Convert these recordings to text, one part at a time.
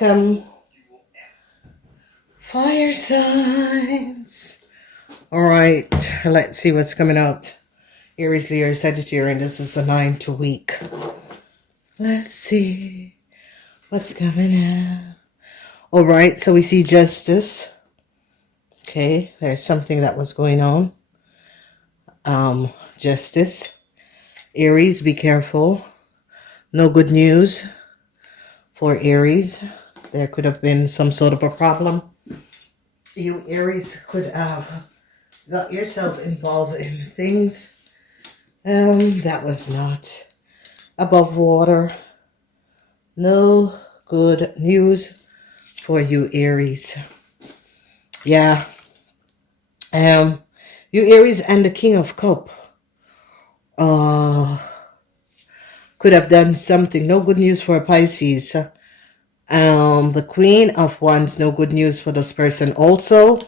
welcome, fire signs. All right, let's see what's coming out. Aries, Leo, Sagittarius, and this is the 9th week. Let's see what's coming out. All right, so we see justice. Okay, there's something that was going on. Justice. Aries, be careful. No good news for Aries. There could have been some sort of a problem. You Aries could have got yourself involved in things that was not above water. No good news for you Aries. Yeah. You Aries and the King of Cups could have done something. No good news for Pisces. The Queen of Wands, no good news for this person also.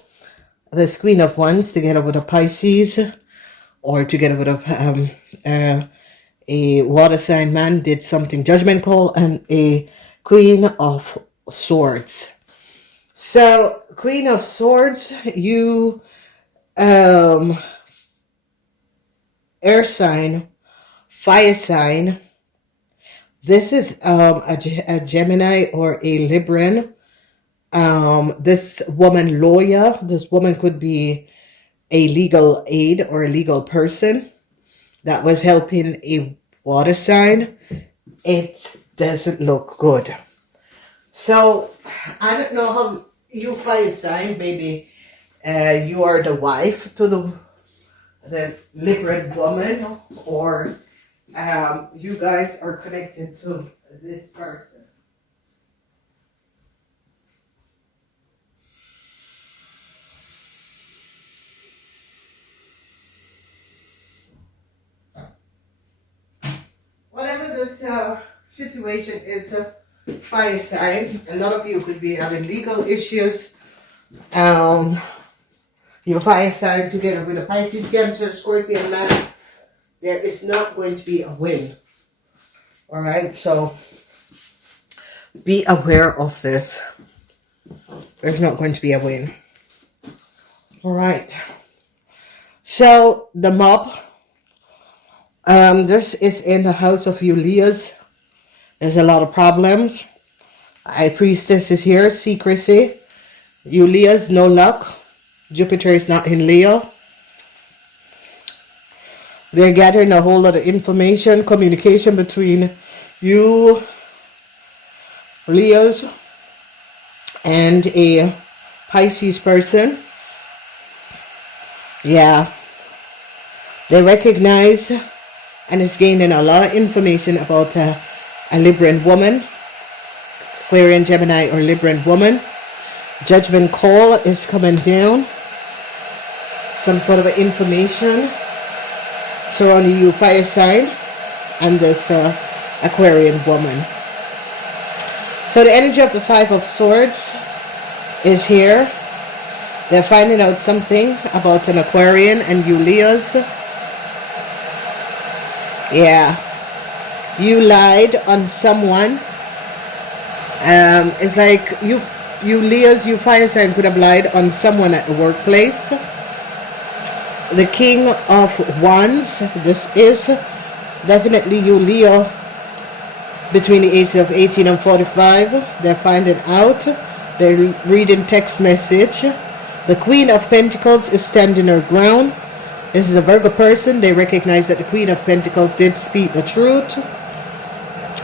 This Queen of Wands together with a Pisces or together with a water sign man did something. Judgment call and a Queen of Swords. So Queen of Swords, you air sign, fire sign. This is a Gemini or a Libran. This woman lawyer. This woman could be a legal aid or a legal person that was helping a water sign. It doesn't look good. So I don't know how you fire sign. Maybe you are the wife to the Libran woman, or you guys are connected to this person. Whatever this situation is, fire sign, a lot of you could be having legal issues. Your fire sign together with a Pisces, Cancer, Scorpion man, there is not going to be a win. All right, so be aware of this. There's not going to be a win. All right. So the mob, this is in the house of you Leos. There's a lot of problems. High Priestess is here, secrecy. You Leos, no luck. Jupiter is not in Leo. They're gathering a whole lot of information, communication between you, Leos, and a Pisces person. Yeah. They recognize and is gaining a lot of information about a Libran woman, Aquarian, Gemini, or Libran woman. Judgment call is coming down. Some sort of information surrounding you, fire sign, and this Aquarian woman. So the energy of the Five of Swords is here. They're finding out something about an Aquarian and you Leos. Yeah. You lied on someone. It's like you Leos, you fire sign could have lied on someone at the workplace. The King of Wands, this is definitely you Leo between the ages of 18 and 45. They're finding out. They're reading text message. The Queen of Pentacles is standing her ground. This is a Virgo person. They recognize that the Queen of Pentacles did speak the truth.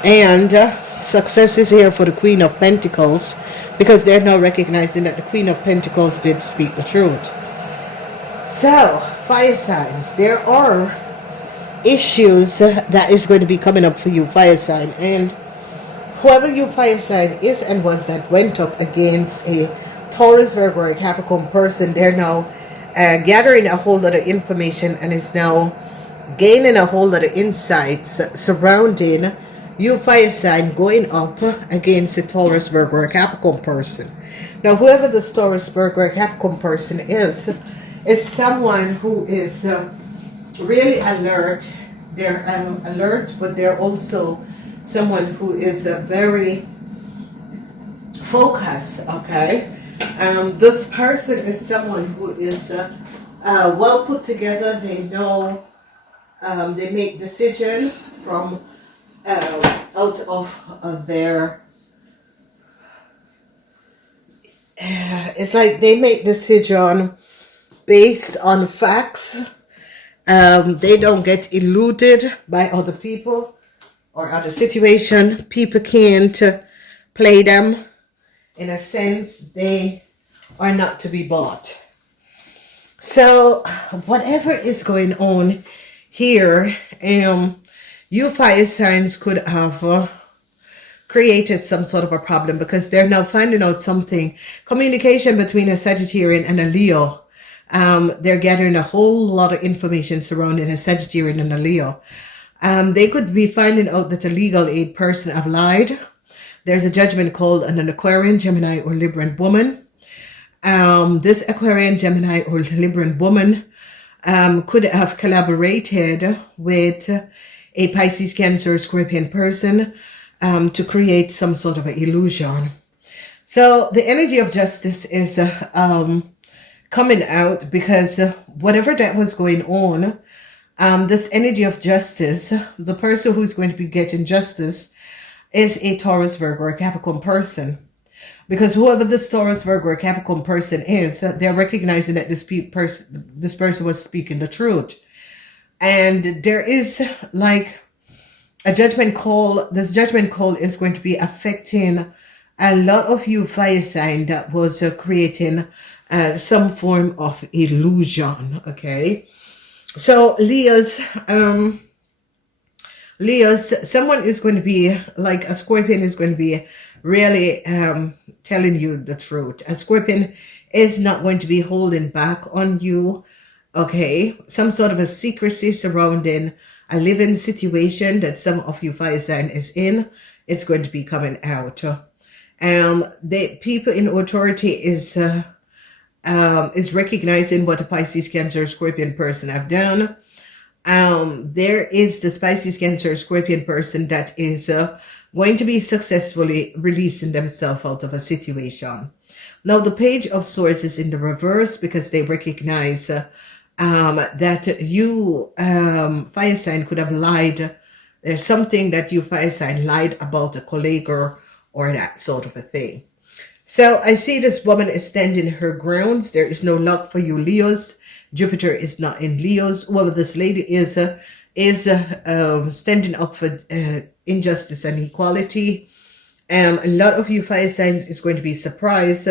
And success is here for the Queen of Pentacles because they're now recognizing that the Queen of Pentacles did speak the truth. So, fire signs, there are issues that is going to be coming up for you, fire sign. And whoever your fire sign is and was that went up against a Taurus, Virgo, or Capricorn person, they're now gathering a whole lot of information and is now gaining a whole lot of insights surrounding you fire sign going up against a Taurus, Virgo, or Capricorn person. Now, whoever the Taurus, Virgo, or Capricorn person is someone who is really alert. They're alert, but they're also someone who is very focus, okay? This person is someone who is well put together. They know, they make decision from out of their, it's like they make decision based on facts. They don't get eluded by other people or other situation. People can't play them. In a sense, they are not to be bought. So whatever is going on here, you fire signs could have created some sort of a problem, because they're now finding out something. Communication between a Sagittarian and a Leo. They're gathering a whole lot of information surrounding a Sagittarian and a Leo. They could be finding out that a legal aid person have lied. There's a judgment called on an Aquarian, Gemini, or Libran woman. This Aquarian, Gemini, or Libran woman could have collaborated with a Pisces, Cancer, Scorpion person to create some sort of an illusion. So the energy of justice is coming out, because whatever that was going on, this energy of justice, the person who's going to be getting justice is a Taurus, Virgo, or Capricorn person. Because whoever this Taurus, Virgo, or Capricorn person is, they're recognizing that this person was speaking the truth. And there is like a judgment call. This judgment call is going to be affecting a lot of you fire sign that was creating some form of illusion. Okay. So Leo's, someone is going to be like a Scorpion is going to be really telling you the truth. A Scorpion is not going to be holding back on you. Okay. Some sort of a secrecy surrounding a living situation that some of you fire sign is in. It's going to be coming out. The people in authority is recognizing what a Pisces, Cancer, Scorpion person have done. There is the Pisces, Cancer, Scorpion person that is going to be successfully releasing themselves out of a situation. Now, the Page of Swords is in the reverse, because they recognize that you, fire sign, could have lied. There's something that you, fire sign, lied about a colleague or that sort of a thing. So I see this woman is standing her grounds. There is no luck for you, Leos. Jupiter is not in Leos. Well, this lady is standing up for injustice and equality. A lot of you fire signs is going to be surprised,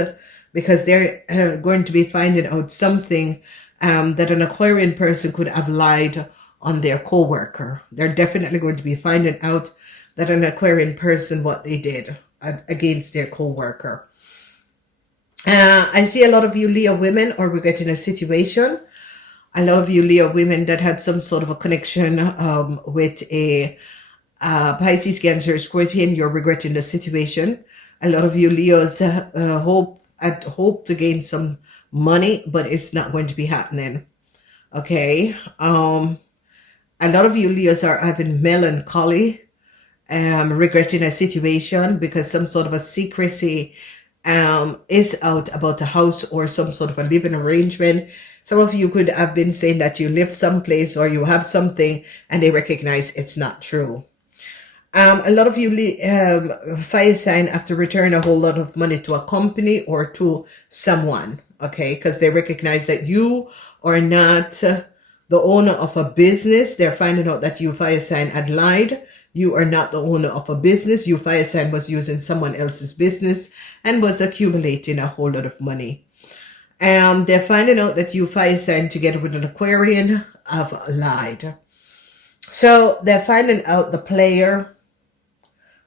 because they're going to be finding out something that an Aquarian person could have lied on their co-worker. They're definitely going to be finding out that an Aquarian person, what they did against their co-worker. I see a lot of you Leo women are regretting a situation. A lot of you Leo women that had some sort of a connection with a Pisces, Cancer, Scorpion, you're regretting the situation. A lot of you Leos hope to gain some money, but it's not going to be happening. Okay. A lot of you Leos are having melancholy, regretting a situation, because some sort of a secrecy is out about a house or some sort of a living arrangement. Some of you could have been saying that you live someplace or you have something, and they recognize it's not true. A lot of you fire sign have to return a whole lot of money to a company or to someone, okay? Because they recognize that you are not the owner of a business. They're finding out that you fire sign had lied. You are not the owner of a business. You fire sign was using someone else's business and was accumulating a whole lot of money. They're finding out that you fire sign together with an Aquarian have lied. So they're finding out the player.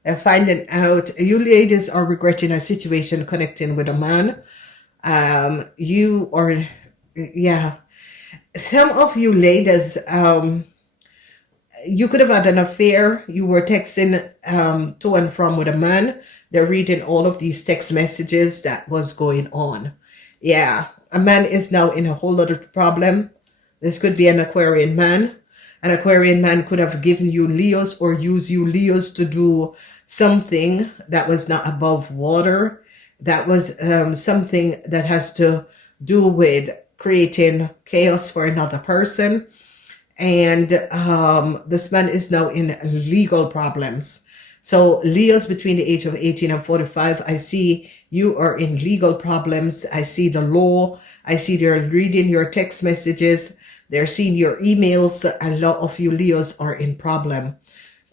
They're finding out you ladies are regretting a situation connecting with a man. You are, yeah. Some of you ladies, you could have had an affair. You were texting to and from with a man. They're reading all of these text messages that was going on. Yeah, a man is now in a whole lot of problem. This could be an Aquarian man. An Aquarian man could have given you Leos or used you Leos to do something that was not above water. That was something that has to do with creating chaos for another person. And this man is now in legal problems. So Leos between the age of 18 and 45, I see you are in legal problems. I see the law. I see they're reading your text messages. They're seeing your emails. A lot of you Leos are in problem.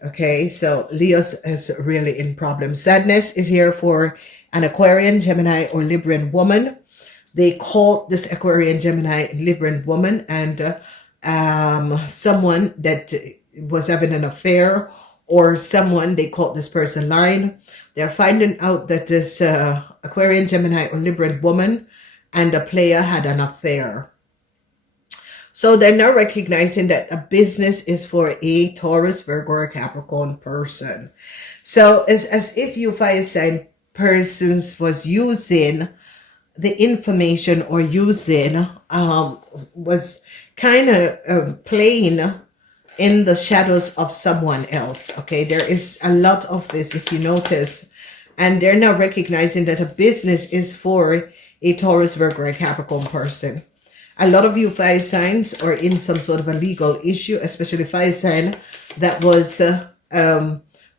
Okay, so Leos is really in problem. Sadness is here for an Aquarian, Gemini, or Libran woman. They call this Aquarian, Gemini, Libran woman and someone that was having an affair, or someone, they caught this person lying. They're finding out that this Aquarian, Gemini, or Libran woman and a player had an affair. So they're now recognizing that a business is for a Taurus, Virgo, or Capricorn person. So it's as if you fire sign persons was using the information, or using, was kind of playing in the shadows of someone else. Okay, there is a lot of this, if you notice, and they're now recognizing that a business is for a Taurus, Virgo, or Capricorn person. A lot of you fire signs are in some sort of a legal issue, especially fire sign that was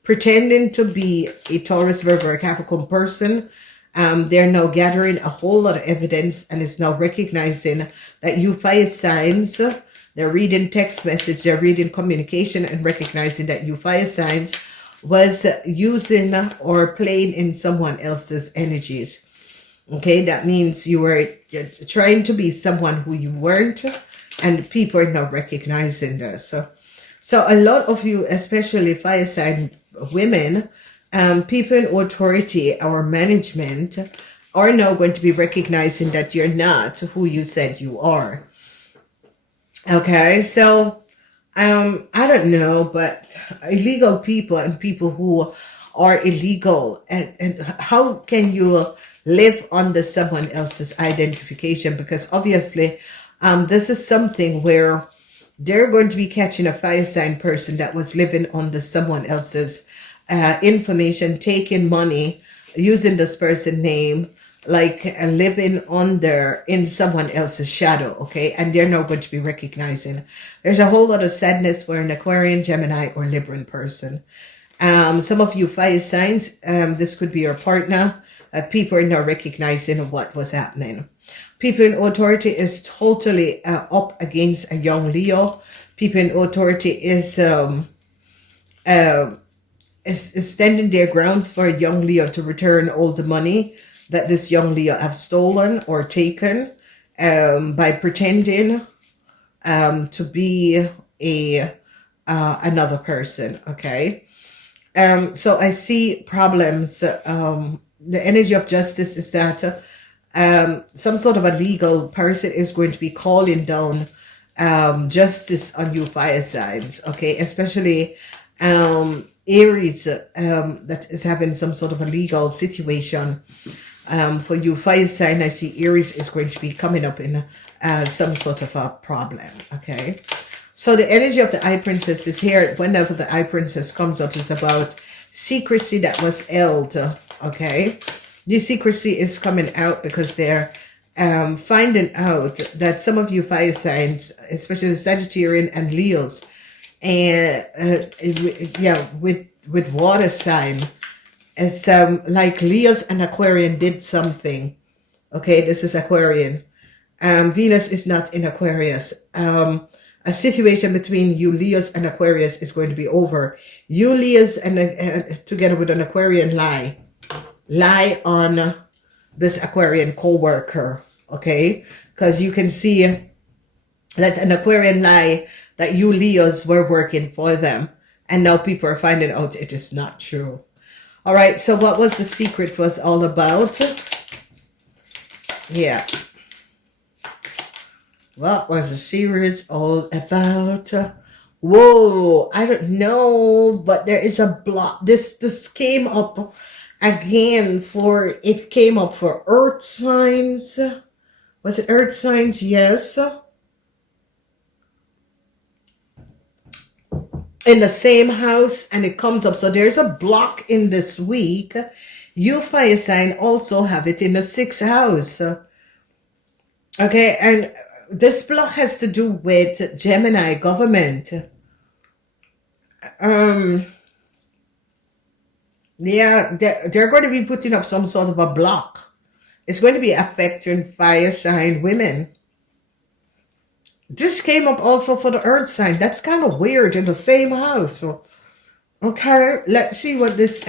pretending to be a Taurus, Virgo, or Capricorn person. They're now gathering a whole lot of evidence and is now recognizing that you fire signs, they're reading text message, they're reading communication, and recognizing that you fire signs was using or playing in someone else's energies. Okay, that means you were trying to be someone who you weren't, and people are now recognizing this. So a lot of you, especially fire sign women, people in authority, our management, are now going to be recognizing that you're not who you said you are. Okay, so I don't know, but illegal people and people who are illegal, and how can you live under someone else's identification? Because obviously this is something where they're going to be catching a fire sign person that was living under someone else's information, taking money, using this person's name, like living under in someone else's shadow. Okay, and they're not going to be recognizing. There's a whole lot of sadness for an Aquarian, Gemini, or Libran person. Some of you fire signs, this could be your partner. People are not recognizing what was happening. People in authority is totally up against a young Leo. People in authority is standing their grounds for a young Leo to return all the money that this young Leo have stolen or taken by pretending to be another person. Okay, so I see problems. The energy of justice is that some sort of a legal person is going to be calling down justice on you fire signs. Okay, especially Aries that is having some sort of a legal situation. For you fire sign, I see Aries is going to be coming up in some sort of a problem. Okay, so the energy of the High Princess is here. Whenever the High Princess comes up, is about secrecy that was held. Okay, this secrecy is coming out because they're finding out that some of you fire signs, especially Sagittarian and Leos, and yeah, with water sign, it's like Leos and Aquarian did something. Okay, this is Aquarian. Venus is not in Aquarius. A situation between you Leos and Aquarius is going to be over. You Leos and together with an Aquarian lie on this Aquarian co-worker. Okay, because you can see that an Aquarian lie that you Leos were working for them, and now people are finding out it is not true. All right, so what was the secret was all about? Yeah. What was the series all about? Whoa, I don't know, but there is a block. This came up again for, it came up for earth signs. Was it earth signs? Yes. In the same house, and it comes up. So there's a block in this week. You fire sign also have it in the 6th house. Okay, and this block has to do with Gemini government. Yeah, they're going to be putting up some sort of a block. It's going to be affecting fire sign women. This came up also for the earth sign. That's kind of weird in the same house. So, okay, let's see what this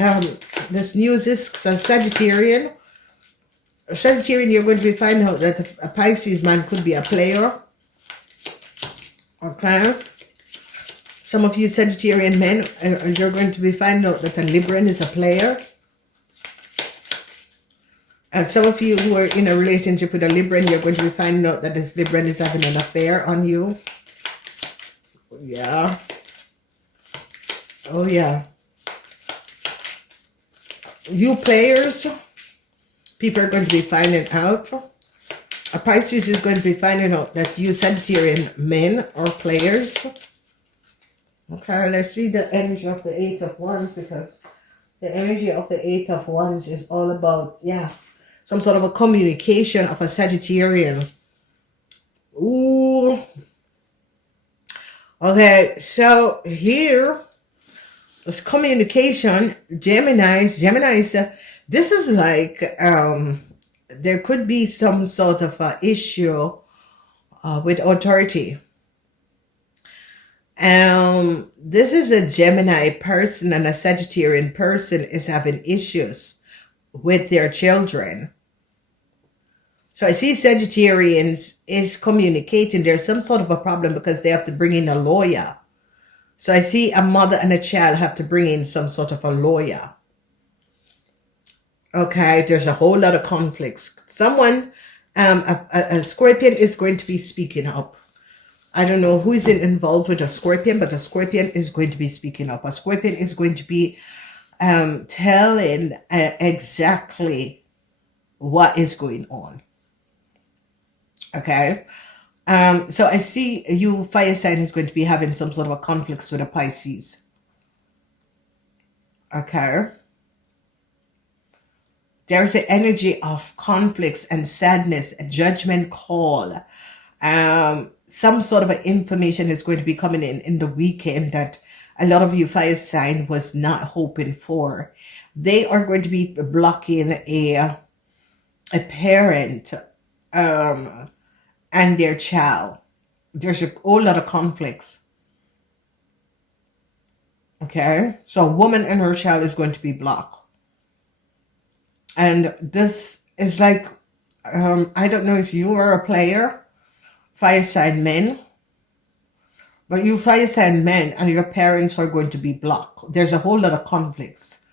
news is. So Sagittarian, you're going to be finding out that a Pisces man could be a player. Okay. Some of you Sagittarian men, you're going to be finding out that a Libran is a player. And some of you who are in a relationship with a Libran, you're going to be finding out that this Libran is having an affair on you. Yeah. Oh, yeah. You players, people are going to be finding out. A Pisces is going to be finding out that you Sagittarian men are players. Okay, let's see the energy of the 8 of Wands, because the energy of the 8 of Wands is all about, yeah, some sort of a communication of a Sagittarian. Ooh. Okay, so here, this communication, Geminis, this is like, there could be some sort of issue with authority. This is a Gemini person, and a Sagittarian person is having issues with their children. So I see Sagittarians is communicating. There's some sort of a problem because they have to bring in a lawyer. So I see a mother and a child have to bring in some sort of a lawyer. Okay, there's a whole lot of conflicts. Someone, a Scorpion is going to be speaking up. I don't know who is involved with a Scorpion, but a Scorpion is going to be speaking up. A Scorpion is going to be telling exactly what is going on. Okay. So I see you fire sign is going to be having some sort of a conflict with a Pisces. Okay. There's the energy of conflicts and sadness, a judgment call. Some sort of information is going to be coming in the weekend that a lot of you fire sign was not hoping for. They are going to be blocking a parent and their child. There's a whole lot of conflicts. Okay, so a woman and her child is going to be blocked. And this is like, I don't know if you are a player, fire sign men, but you fire sign men and your parents are going to be blocked. There's a whole lot of conflicts.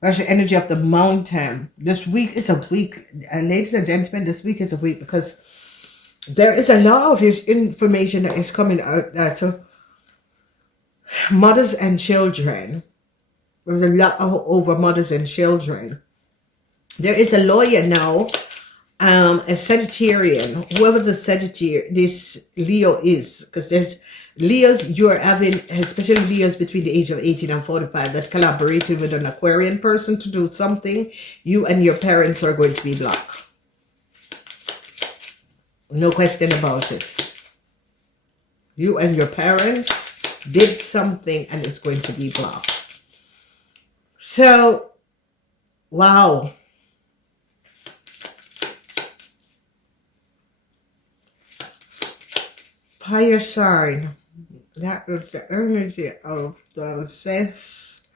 There's the energy of the mountain. This week is a week, ladies and gentlemen, this week is a week because there is a lot of this information that is coming out that mothers and children. There's a lot over mothers and children. There is a lawyer now, a Sagittarian, whoever the Sagittarian, this Leo is, because there's Leos, you're having, especially Leos between the age of 18 and 45, that collaborated with an Aquarian person to do something. You and your parents are going to be blocked. No question about it. You and your parents did something and it's going to be blocked. So, wow. Fire sign. That is the energy of the 6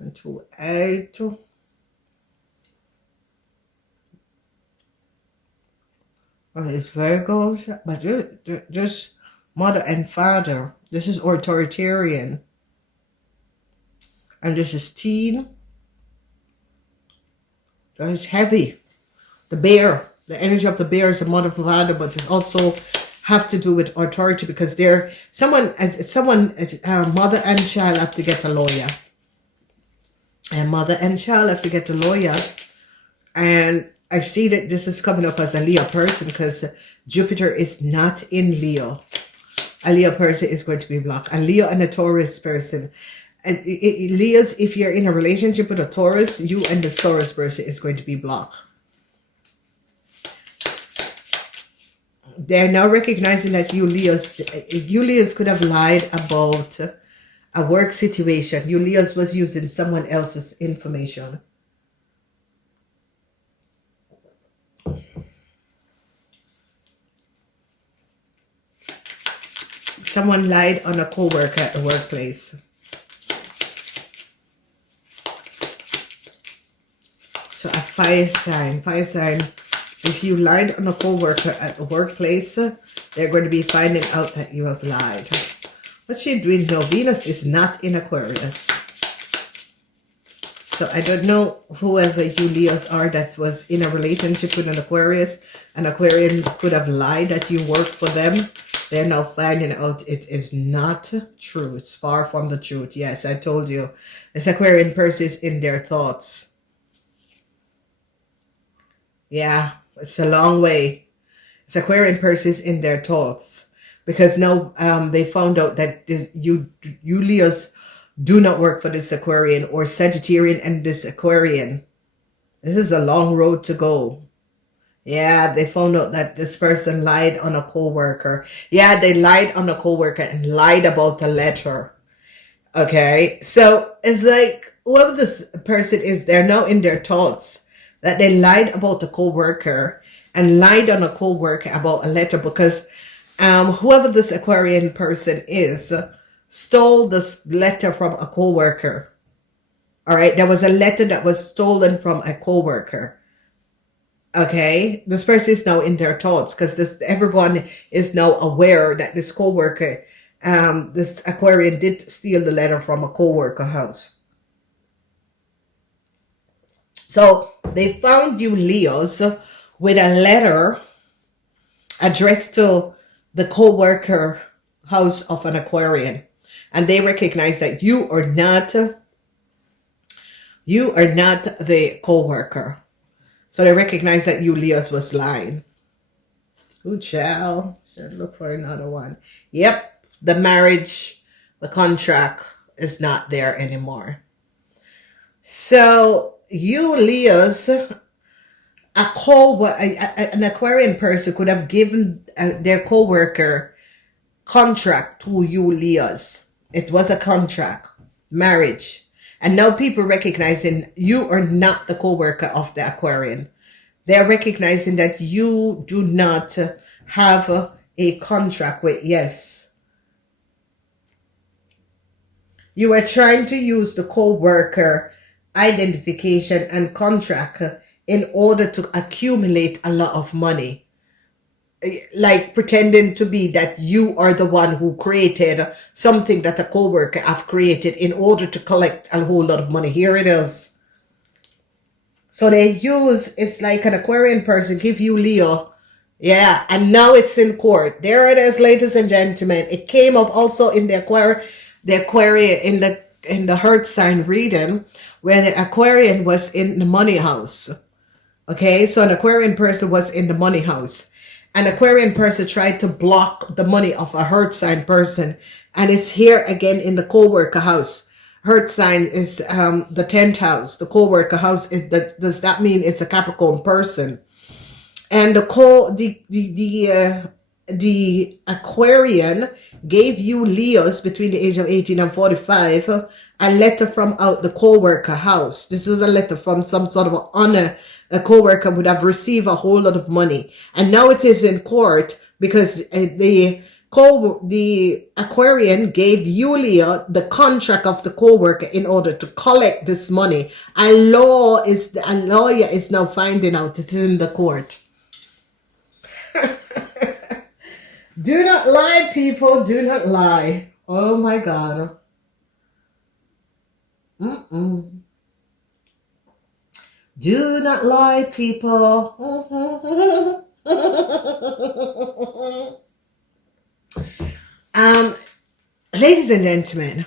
into 8. Well, it's Virgos, but just mother and father. This is authoritarian. And this is teen. So it's heavy. The bear. The energy of the bear is a mother and father, but it's also have to do with authority because they're mother and child have to get a lawyer. And mother and child have to get a lawyer. And I see that this is coming up as a Leo person because Jupiter is not in Leo. A Leo person is going to be blocked. A Leo and a Taurus person. Leos, if you're in a relationship with a Taurus, you and the Taurus person is going to be blocked. They're now recognizing that you Leos could have lied about a work situation. You Leos was using someone else's information. Someone lied on a co-worker at the workplace. So a fire sign, if you lied on a co-worker at the workplace, they're going to be finding out that you have lied. What's she doing now? Venus is not in Aquarius. So I don't know whoever you Leos are that was in a relationship with an Aquarius. And Aquarians could have lied that you work for them. They're now finding out it is not true. It's far from the truth. Yes, I told you. This Aquarian person is in their thoughts. Yeah, it's a long way. This Aquarian person is in their thoughts. Because now they found out that you Leos do not work for this Aquarian or Sagittarian and this Aquarian. This is a long road to go. Yeah, they found out that this person lied on a co-worker. Yeah, they lied on a co-worker and lied about a letter. Okay, so it's like whoever this person is, they're now in their thoughts that they lied about a co-worker and lied on a co-worker about a letter because whoever this Aquarian person is stole this letter from a co-worker. All right, there was a letter that was stolen from a co-worker. Okay, this person is now in their thoughts because everyone is now aware that this co-worker, this Aquarian did steal the letter from a co-worker house. So they found you Leos with a letter addressed to the co-worker house of an Aquarian, and they recognize that you are not the co-worker. So they recognize that you Leos was lying. Ooh, child. Should look for another one. Yep. The marriage, the contract is not there anymore. So you Leos, an Aquarian person could have given their co-worker contract to you Leos. It was a contract, marriage. And now people recognizing you are not the co-worker of the Aquarian. They're recognizing that you do not have a contract with, yes. You are trying to use the co-worker identification and contract in order to accumulate a lot of money. Like pretending to be that you are the one who created something that a co-worker have created in order to collect a whole lot of money. Here it is. So they use, it's like an Aquarian person give you Leo. Yeah, and now it's in court. There it is, ladies and gentlemen. It came up also in the Aquarian, in the Heart sign reading, where the Aquarian was in the money house. Okay, so an Aquarian person was in the money house. An Aquarian person tried to block the money of a Heart sign person. And it's here again in the co-worker house. Heart sign is the 10th house. The co-worker house, does that mean it's a Capricorn person? And the Aquarian gave you Leos between the age of 18 and 45 a letter from out the co-worker house. This is a letter from some sort of honor. A co-worker would have received a whole lot of money. And now it is in court because the Aquarian gave Yulia the contract of the co-worker in order to collect this money. A lawyer is now finding out it's in the court. Do not lie, people. Do not lie. Oh my God. Do not lie, people. Ladies and gentlemen,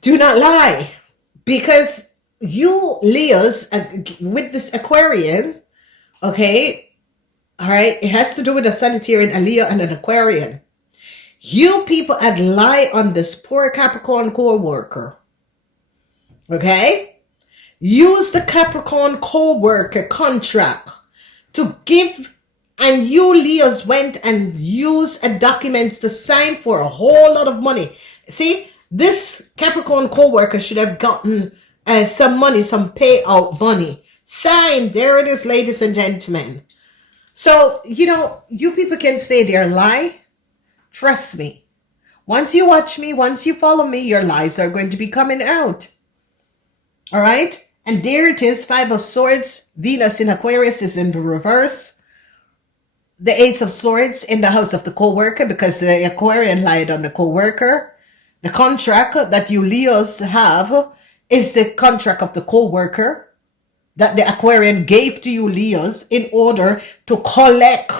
do not lie, because you Leos with this Aquarian, okay, all right, it has to do with a Sagittarian, a Leo, and an Aquarian. You people had lie on this poor Capricorn co-worker. Okay? Use the Capricorn co-worker contract to give, and you Leos went and used documents to sign for a whole lot of money. See, this Capricorn co-worker should have gotten some money, some payout money. Signed. There it is, ladies and gentlemen. So, you know, you people can say they're lie. Trust me. Once you watch me, once you follow me, your lies are going to be coming out. All right? And there it is, 5 of Swords. Venus in Aquarius is in the reverse. The Ace of Swords in the house of the co-worker, because the Aquarian lied on the co-worker. The contract that you Leos have is the contract of the co-worker that the Aquarian gave to you Leos in order to collect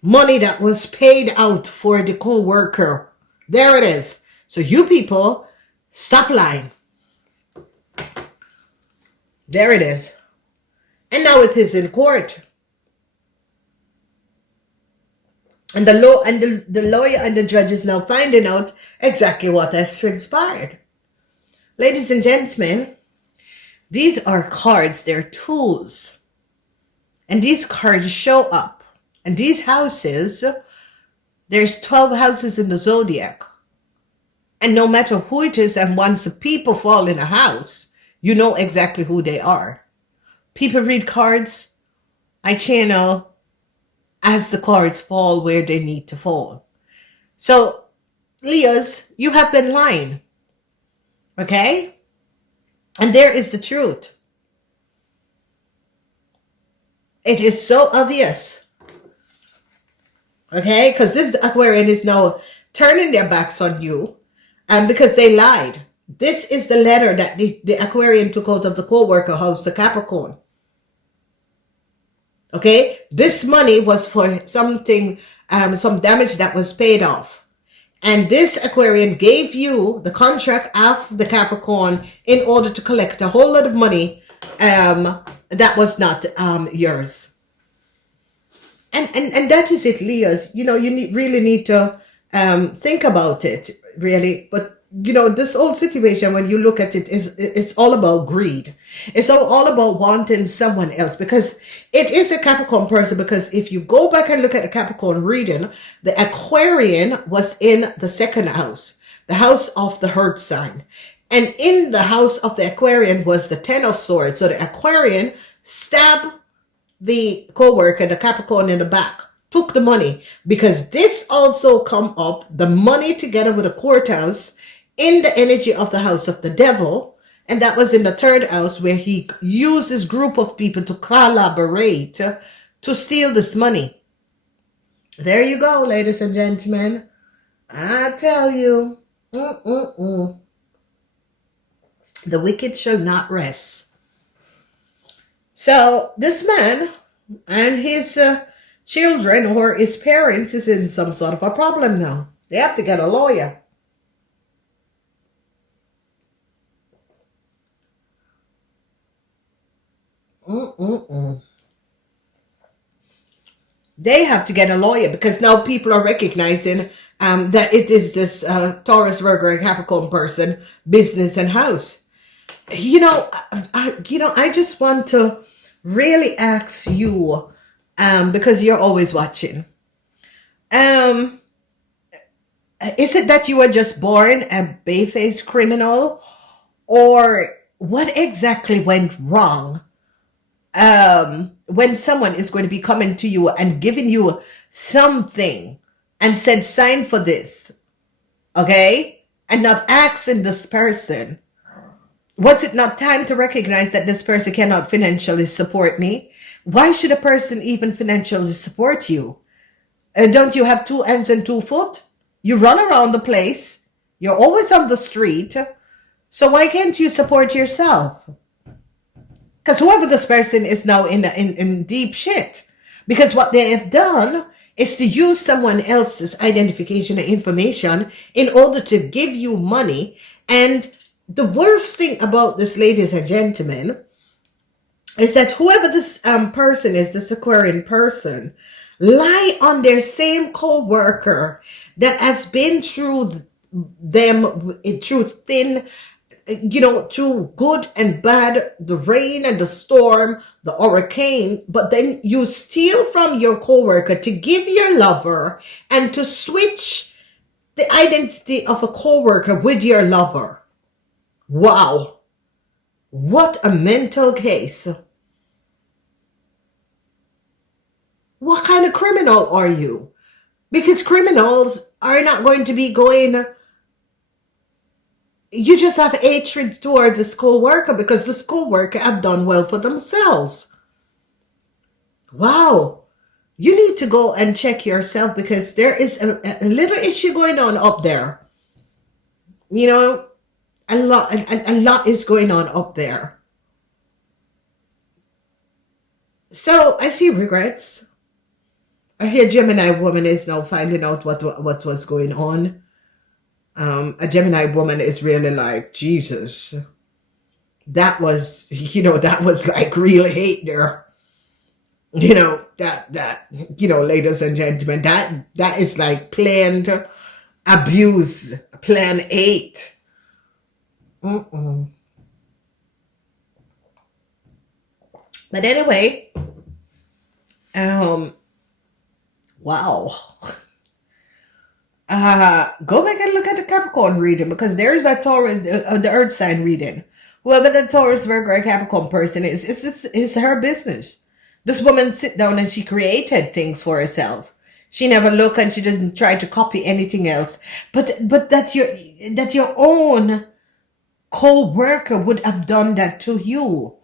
money that was paid out for the co-worker. There it is. So you people, stop lying. There it is. And now it is in court. And the lawyer and the judge is now finding out exactly what has transpired. Ladies and gentlemen, these are cards, they're tools. And these cards show up. And these houses, there's 12 houses in the Zodiac. And no matter who it is, and once the people fall in a house, you know exactly who they are. People read cards. I channel as the cards fall where they need to fall. So, Leos, you have been lying. Okay? And there is the truth. It is so obvious. Okay? Because this Aquarian is now turning their backs on you. Because they lied. This is the letter that the Aquarian took out of the co-worker house, the Capricorn. Okay? This money was for something, some damage that was paid off. And this Aquarian gave you the contract of the Capricorn in order to collect a whole lot of money that was not yours. And that is it, Leos. You know, you really need to think about it, really. But you know, this whole situation, when you look at it, it's all about greed. It's all about wanting someone else, because it is a Capricorn person. Because if you go back and look at the Capricorn reading, the Aquarian was in the second house, the house of the Earth sign. And in the house of the Aquarian was the 10 of Swords. So the Aquarian stabbed the co-worker, the Capricorn, in the back, took the money, because this also come up, the money together with the courthouse, in the energy of the house of the devil. And that was in the third house, where he used this group of people to collaborate to steal this money. There you go, ladies and gentlemen. I tell you, the wicked shall not rest. So this man and his children or his parents is in some sort of a problem now. They have to get a lawyer. They have to get a lawyer, because now people are recognizing that it is this Taurus, Virgo, and Capricorn person, business and house. You know, I just want to really ask you, because you're always watching. Is it that you were just born a bay-faced criminal, or what exactly went wrong? When someone is going to be coming to you and giving you something and said, sign for this, okay, and not asking this person, was it not time to recognize that this person cannot financially support me? Why should a person even financially support you? Don't you have 2 hands and 2 feet? You run around the place. You're always on the street. So why can't you support yourself? Because whoever this person is now in deep shit. Because what they have done is to use someone else's identification and information in order to give you money. And the worst thing about this, ladies and gentlemen, is that whoever this person is, this Aquarian person, lie on their same co-worker that has been through them, through thin, through good and bad, the rain and the storm, the hurricane, but then you steal from your co-worker to give your lover and to switch the identity of a co-worker with your lover. Wow. What a mental case. What kind of criminal are you? Because criminals are not going to be going, you just have hatred towards this co-worker because this co-worker have done well for themselves. Wow. You need to go and check yourself because there is a little issue going on up there. A lot is going on up there. So I see regrets. I hear Gemini woman is now finding out what was going on. A Gemini woman is really like, Jesus, that was like real hate there. Ladies and gentlemen, that is like planned abuse, plan 8. But anyway, wow. Go back and look at the Capricorn reading because there's a Taurus, the Earth sign reading. Whoever the Taurus, Virgo, or Capricorn person is, it's her business. This woman sit down and she created things for herself. She never looked and she didn't try to copy anything else. But that your own co-worker would have done that to you.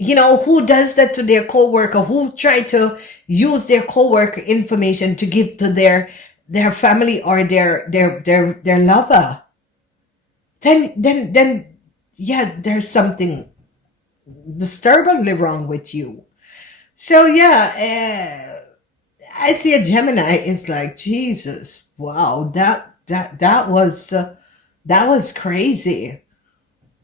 Who does that to their co-worker? Who try to use their co-worker information to give to their family or their lover? Then yeah, there's something disturbingly wrong with you. So yeah, I see a Gemini is like, Jesus, wow, that was crazy.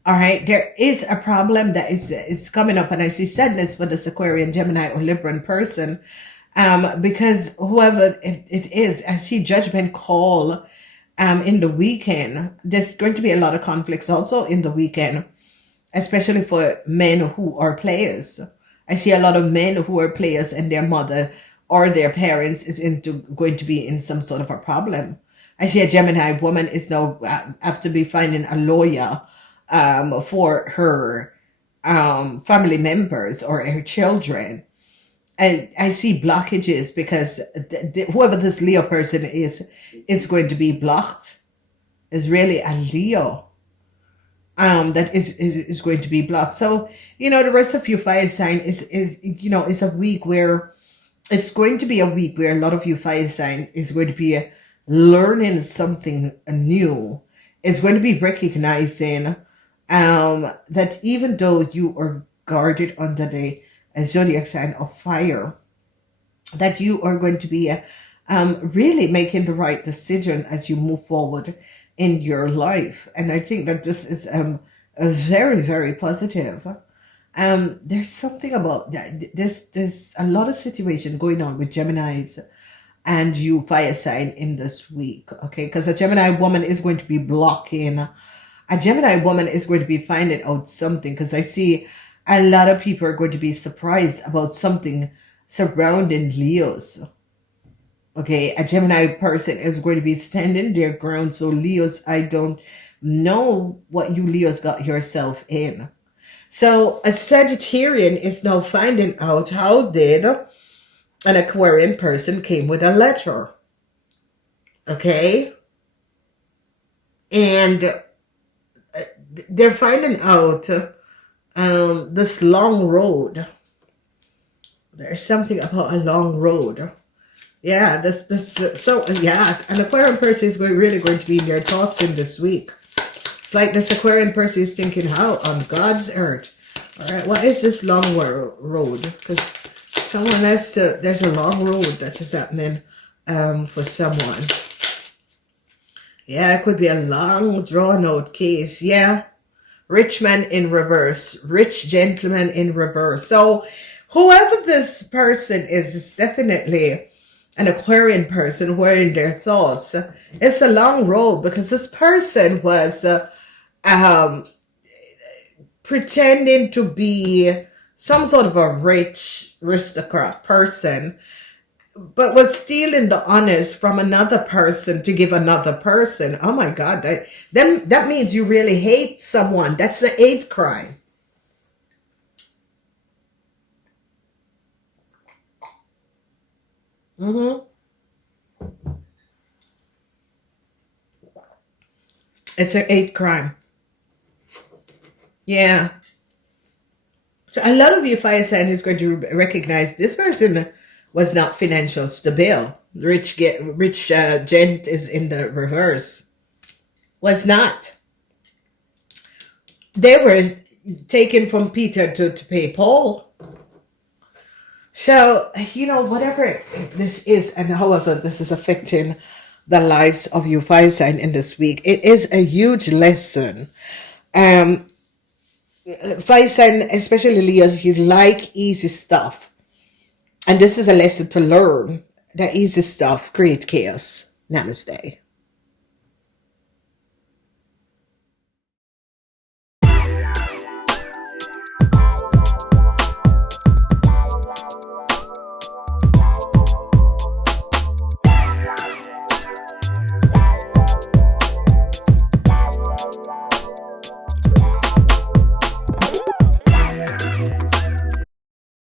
All right, there is a problem that is coming up, and I see sadness for this Aquarian, Gemini, or Libran person, because whoever it is, I see judgment call in the weekend. There's going to be a lot of conflicts also in the weekend, especially for men who are players. I see a lot of men who are players and their mother or their parents is going to be in some sort of a problem. I see a Gemini woman is now have to be finding a lawyer for her family members or her children. And I see blockages because whoever this Leo person is going to be blocked. Is really a Leo that is going to be blocked. So the rest of you fire sign is a week where it's going to be a week where a lot of you fire signs is going to be learning something new. It's going to be recognizing that even though you are guarded under the zodiac sign of fire, that you are going to be really making the right decision as you move forward in your life. And I think that this is a very, very positive. There's something about that. There's a lot of situation going on with Geminis and you fire sign in this week, okay? Because a Gemini woman is going to be blocking. A Gemini woman is going to be finding out something, because I see a lot of people are going to be surprised about something surrounding Leos. Okay, a Gemini person is going to be standing their ground. So Leos, I don't know what you Leos got yourself in. So a Sagittarian is now finding out how did an Aquarian person came with a letter. Okay. And they're finding out this long road. There's something about a long road. Yeah, an Aquarian person is really going to be in their thoughts in this week. It's like this Aquarian person is thinking, how on God's earth? All right, what is this long road? Because someone has to, there's a long road that is happening for someone. Yeah, it could be a long drawn out case. Yeah, rich man in reverse, rich gentleman in reverse. So whoever this person is definitely an Aquarian person wearing their thoughts. It's a long road because this person was um, pretending to be some sort of a rich aristocrat person, but was stealing the honest from another person to give another person. Oh my God, that means you really hate someone. That's a hate crime. It's a hate crime. Yeah. So a lot of you fire sign is going to recognize this person was not financial stable. Rich gent is in the reverse. Was not. They were taken from Peter to pay Paul. So, you know, whatever this is and however this is affecting the lives of you fire sign in this week, it is a huge lesson. Fire sign, especially Leos, you like easy stuff. And this is a lesson to learn that easy stuff create chaos. Namaste.